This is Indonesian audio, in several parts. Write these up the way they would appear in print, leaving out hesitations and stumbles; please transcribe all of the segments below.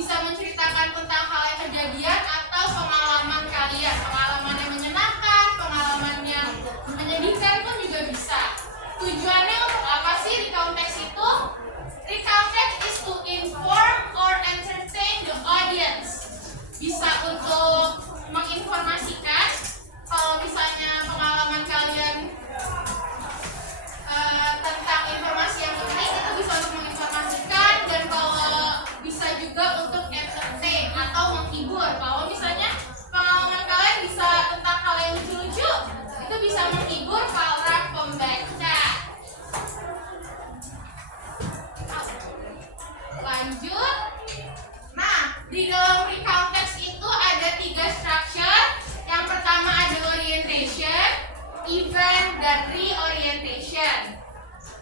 bisa menceritakan tentang hal yang kejadian atau pengalaman kalian, pengalaman yang menyenangkan, pengalaman yang menyedihkan pun juga bisa. Tujuannya untuk apa sih recount text itu? Recount text is to inform or entertain the audience. Bisa untuk menginformasikan. Kalau misalnya pengalaman kalian tentang informasi yang unik, itu bisa untuk menginformasikan. Dan kalau bisa juga untuk entertain atau menghibur. Kalau misalnya pengalaman kalian bisa tentang hal yang lucu-lucu, itu bisa menghibur para pembaca. Lanjut. Nah, di dalam recount text itu ada 3 structure. Yang pertama ada orientation, event, dan reorientation.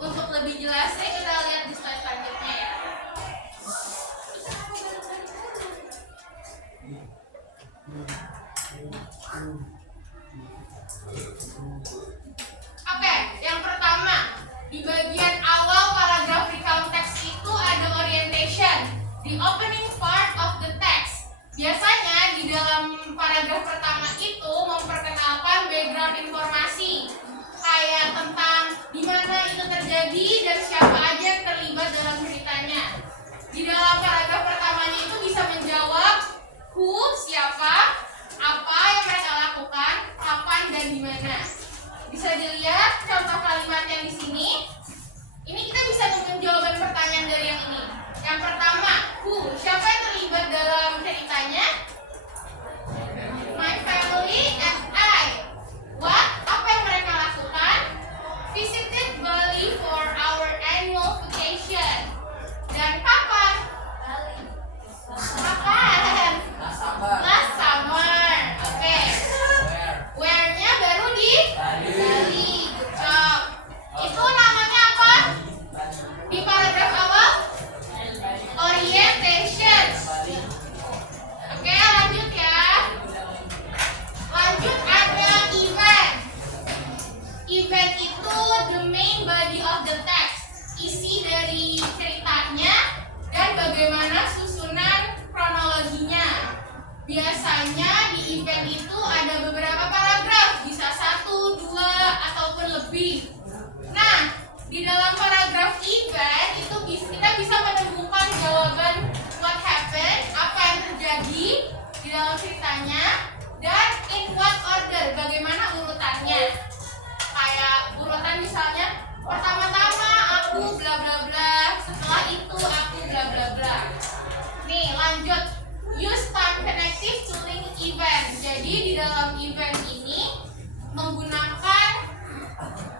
Untuk lebih jelasnya kita lihat di slide selanjutnya ya. Oke, yang pertama di bagian awal paragraf recount text itu ada orientation, the opening part of the text. Biasanya di dalam paragraf pertama itu memperkenalkan background informasi, kayak tentang di mana itu terjadi dan siapa aja yang terlibat dalam ceritanya. Di dalam paragraf pertamanya itu bisa menjawab who, siapa, apa yang mereka lakukan, kapan, dan di mana. Bisa dilihat contoh kalimat yang di sini. Ini kita bisa nemuin jawaban pertanyaan dari yang ini. Yang pertama, who, siapa yang terlibat dalam ceritanya? My family and I. What, apa yang mereka lakukan? Visited Bali for our annual vacation. Dan kapan? Kapan? Last summer. Oke. Where-nya baru di Bali. Good job. Itu namanya apa? Di paragraf awal? Orientation. Oke, lanjut ya. Lanjut ada event. Event itu the main body of the text, isi dari ceritanya dan bagaimana susunan kronologinya. Biasanya di event itu ada beberapa paragraf, bisa 1, 2, ataupun lebih. Nah, di dalam paragraf event itu kita bisa menemukan jawaban what happened, apa yang terjadi di dalam ceritanya, dan in what order, bagaimana urutannya. Kayak urutan misalnya pertama-tama aku bla bla bla, setelah itu aku bla bla bla. Nih lanjut, use time connective to link event. Jadi di dalam event ini menggunakan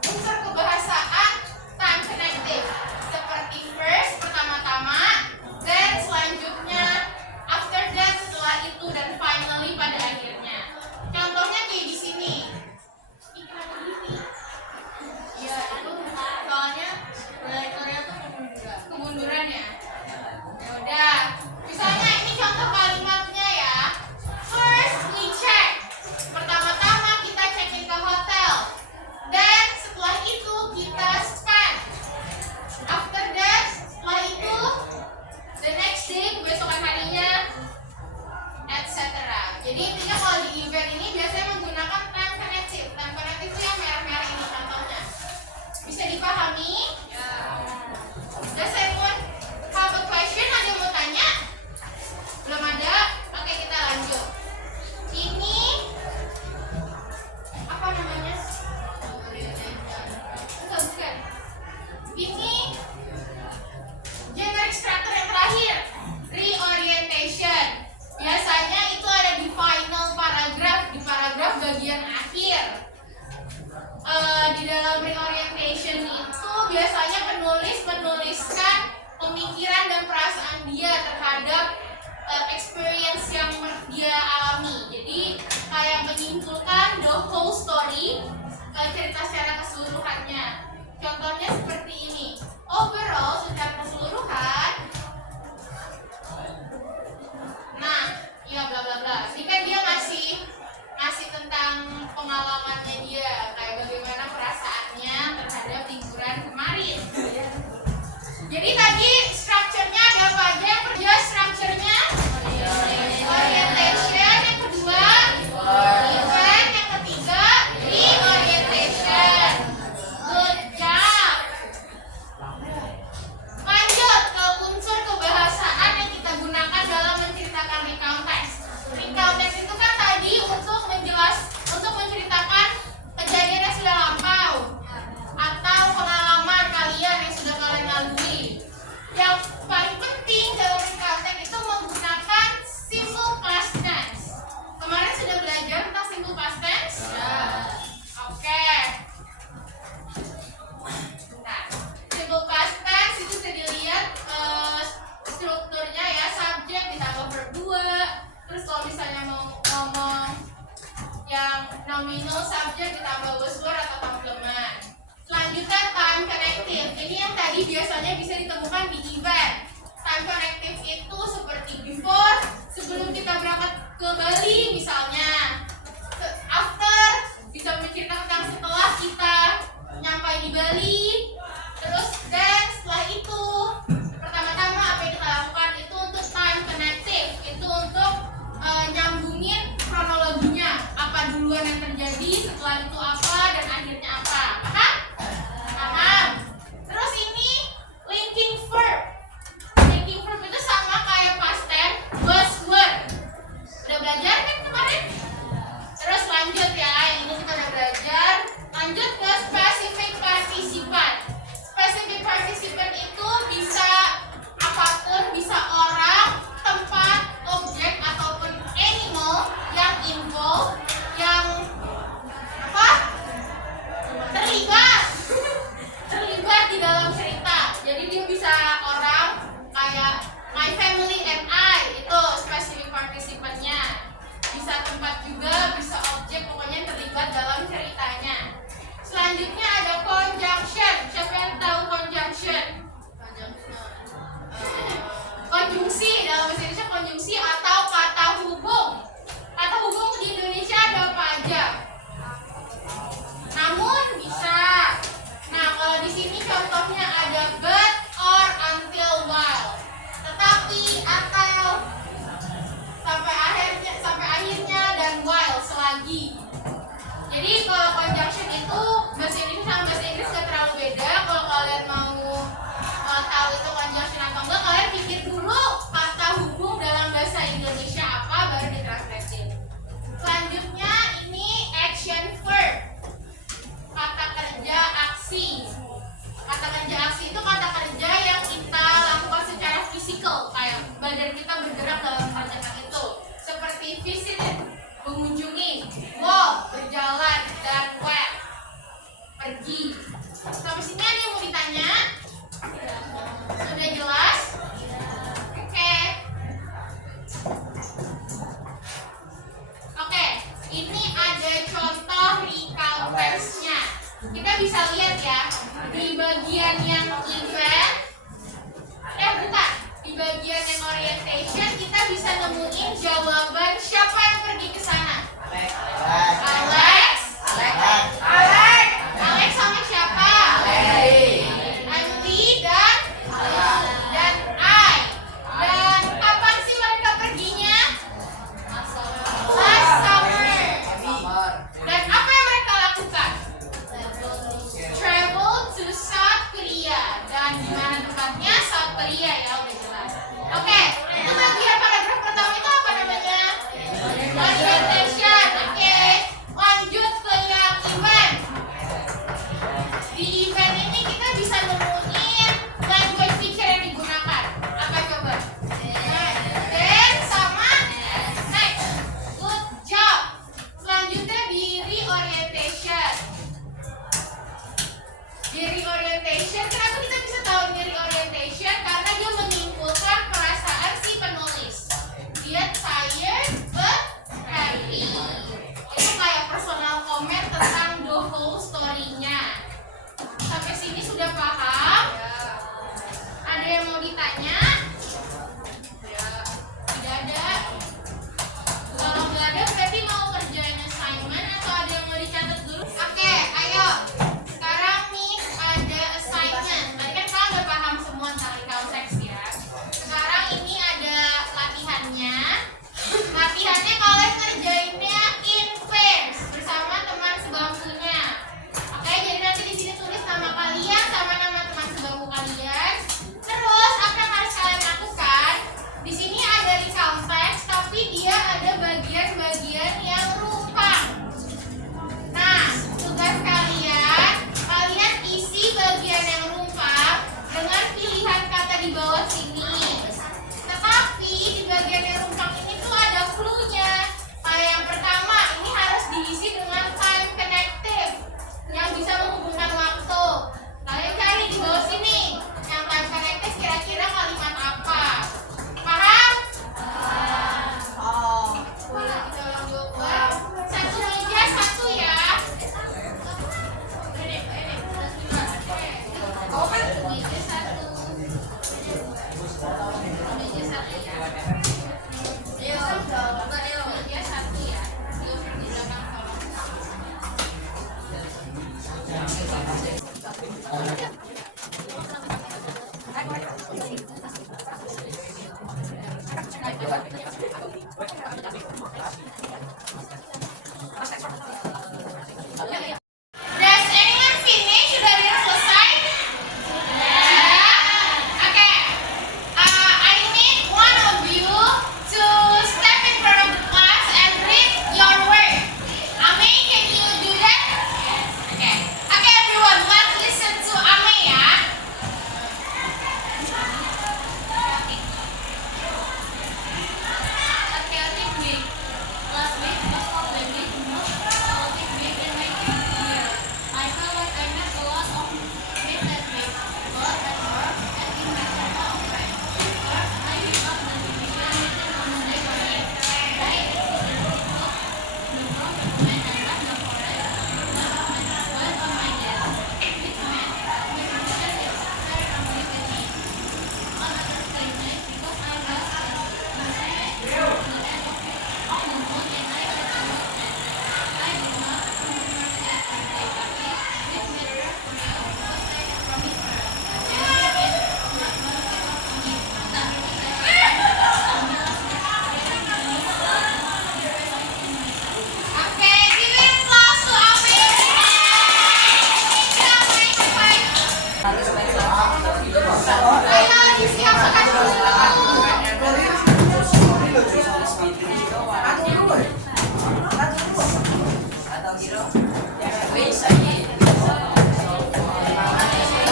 unsur kebahasaan time connective seperti first, pertama-tama, then selanjutnya, after that, setelah itu, dan finally pada akhirnya. Contohnya kayak di sini. Iya, itu soalnya layarnya tuh kemunduran ya. Ya udah. Misalnya ini contoh kalimatnya ya. First we check. Pertama-tama kita check-in ke hotel. Dan setelah itu kita spend. After that, setelah itu the next day, kebesokan harinya, etc. Jadi intinya kalau di event ini biasanya menggunakan time connective. Time connective itu yang merah-merah ini contohnya. Bisa dipahami? Ya. Does anyone have a question? Ada yang mau tanya? Belum ada? Oke, kita lanjut. Ini apa namanya? Bukan. Ini generic structure yang terakhir, reorientation. Biasanya itu ada di final paragraph, di paragraf bagian akhir. Di dalam reorientation itu biasanya penulis menuliskan pemikiran dan perasaan dia terhadap experience yang dia alami. Jadi kayak menyimpulkan the whole story, cerita secara keseluruhannya. Contohnya seperti ini. Overall, secara keseluruhan, nah, ya bla bla bla. Ini kan dia ngasih tentang pengalamannya dia, kayak bagaimana perasaannya terhadap liburan kemarin. Jadi tadi strukturnya ada apa aja? Yang pertama strukturnya Nominal subject ditambah buzzword atau komplement. Selanjutnya time connective. Ini yang tadi biasanya bisa ditemukan di event. Time connective itu seperti before, sebelum kita berangkat ke Bali misalnya. After, bisa menceritakan tentang setelah kita nyampai di Bali. Terus dan setelah itu, pertama-tama apa yang kita lakukan itu untuk time connective. Itu untuk nyambungin kronologinya. Apa duluan yang terjadi, setelah itu apa, dan akhirnya apa. Paham? Paham. Terus ini linking verb. Linking verb itu sama kayak past tense, buzzword. Udah belajar kan kemarin? Terus lanjut ya, yang ini kita udah belajar. Lanjut ke specific participant. Specific participant itu bisa apapun, bisa orang, tempat, objek ataupun animal yang involved, yang apa? Terlibat. Terlibat di dalam cerita. Jadi dia bisa orang kayak my family and I, itu specific participantnya. Bisa tempat juga, bisa objek, pokoknya yang terlibat dalam ceritanya. Selanjutnya ada conjunction. Siapa yang tahu conjunction? Konjungsi, dalam bahasa Indonesia konjungsi atau kata hubung. Kata hubung di Indonesia ada apa aja? Namun bisa. Nah, kalau di sini contohnya ada but, or, until, while. Tetapi, atau, sampai akhirnya, dan while, selagi. Jadi kalau conjunction itu bahasa Indonesia sama bahasa Inggris gak terlalu beda. Kalau kalian mau tahu itu conjunction atau enggak, kalian pikir dulu kata hubung dalam bahasa Indonesia apa, baru ditranslatein. Selanjutnya ini action verb. Kata kerja aksi. Kata kerja aksi itu kata kerja yang kita lakukan secara fisikal, kayak badan kita bergerak dalam kerjaan itu. Seperti visit, mengunjungi, walk, berjalan, dan went, pergi. Sampai sini ada yang mau ditanya? Sudah jelas? Oke, ini ada contoh recount text-nya. Kita bisa lihat ya, di bagian yang event, bukan, di bagian yang orientation kita bisa nemuin jawaban siapa yang pergi ke sana. Alex sama siapa? Emily dan I. Dan kapan sih mereka perginya? Last summer. Dan apa yang mereka lakukan? Travel to South Korea. Dan di mana tempatnya? South Korea ya, udah jelas. Oke, itu bagian paragraf pertama itu apa namanya? Orientation. Oke, lanjut ke yang event. Di event ini kita bisa nemuin language feature yang digunakan. Apa coba? Then sama next. Good job. Selanjutnya di reorientation. Di reorientation, kenapa kita bisa tahu ini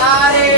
Tarik.